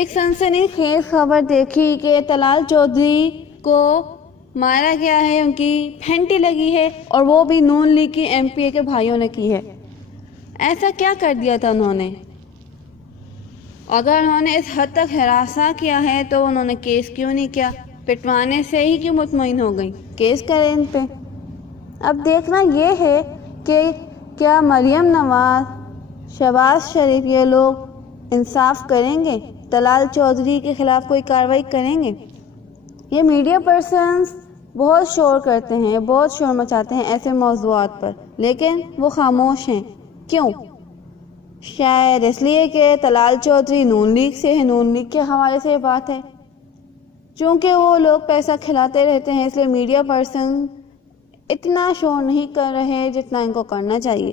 ایک سنسنی خیز خبر دیکھی کہ طلال چودھری کو مارا گیا ہے، ان کی پھینٹی لگی ہے اور وہ بھی نون لیگ کی ایم پی اے کے بھائیوں نے کی ہے۔ ایسا کیا کر دیا تھا انہوں نے؟ اگر انہوں نے اس حد تک ہراساں کیا ہے تو انہوں نے کیس کیوں نہیں کیا؟ پٹوانے سے ہی کیوں مطمئن ہو گئی؟ کیس کریں ان پہ۔ اب دیکھنا یہ ہے کہ کیا مریم نواز، شہباز شریف یہ لوگ انصاف کریں گے، طلال چودھری کے خلاف کوئی کارروائی کریں گے؟ یہ میڈیا پرسنز بہت شور کرتے ہیں، بہت شور مچاتے ہیں ایسے موضوعات پر، لیکن وہ خاموش ہیں۔ کیوں؟ شاید اس لیے کہ طلال چودھری نون لیگ سے ہے، نون لیگ کے حوالے سے یہ بات ہے۔ چونکہ وہ لوگ پیسہ کھلاتے رہتے ہیں، اس لیے میڈیا پرسن اتنا شور نہیں کر رہے جتنا ان کو کرنا چاہیے۔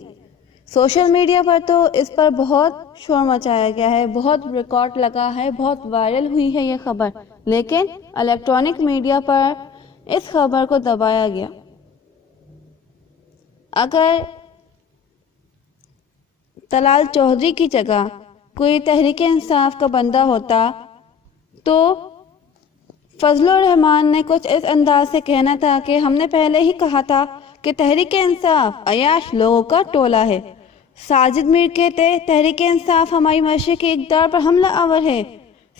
سوشل میڈیا پر تو اس پر بہت شور مچایا گیا ہے، بہت ریکارڈ لگا ہے، بہت وائرل ہوئی ہے یہ خبر، لیکن الیکٹرانک میڈیا پر اس خبر کو دبایا گیا۔ اگر طلال چودھری کی جگہ کوئی تحریک انصاف کا بندہ ہوتا تو فضل الرحمان نے کچھ اس انداز سے کہنا تھا کہ ہم نے پہلے ہی کہا تھا کہ تحریک انصاف عیاش لوگوں کا ٹولہ ہے۔ ساجد میر کہتے تحریک انصاف ہماری مشرقی اقدار پر حملہ آور ہے۔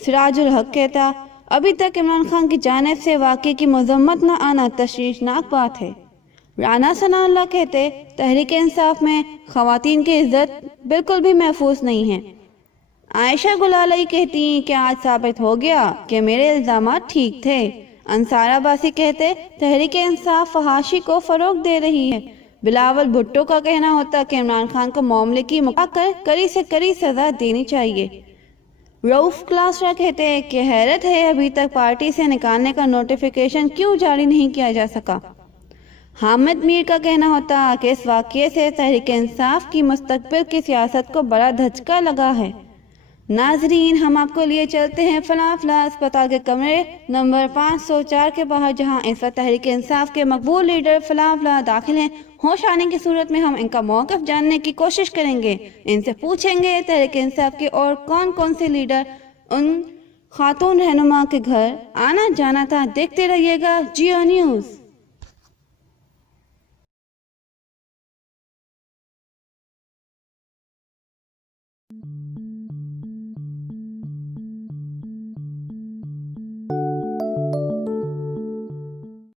سراج الحق کہتا ابھی تک عمران خان کی جانب سے واقعے کی مذمت نہ آنا تشویشناک بات ہے۔ رانا ثناء اللہ کہتے تحریک انصاف میں خواتین کی عزت بالکل بھی محفوظ نہیں ہے۔ عائشہ گلالئی کہتی کہ آج ثابت ہو گیا کہ میرے الزامات ٹھیک تھے۔ انصار عباسی کہتے تحریک انصاف فحاشی کو فروغ دے رہی ہے۔ بلاول بھٹو کا کہنا ہوتا کہ عمران خان کو معاملے کی مکا کر کڑی سے کڑی سزا دینی چاہیے۔ رؤف کلاسرا کہتے کہ حیرت ہے ابھی تک پارٹی سے نکالنے کا نوٹیفیکیشن کیوں جاری نہیں کیا جا سکا۔ حامد میر کا کہنا ہوتا کہ اس واقعے سے تحریک انصاف کی مستقبل کی سیاست کو بڑا دھچکا لگا ہے۔ ناظرین، ہم آپ کو لیے چلتے ہیں فلاں اسپتال کے کمرے نمبر 504 کے باہر، جہاں اس وقت تحریک انصاف کے مقبول لیڈر فلاں داخل ہیں۔ ہوش آنے کی صورت میں ہم ان کا موقف جاننے کی کوشش کریں گے، ان سے پوچھیں گے تحریک انصاف کے اور کون سے لیڈر ان خاتون رہنما کے گھر آنا جانا تھا۔ دیکھتے رہیے گا جیو نیوز۔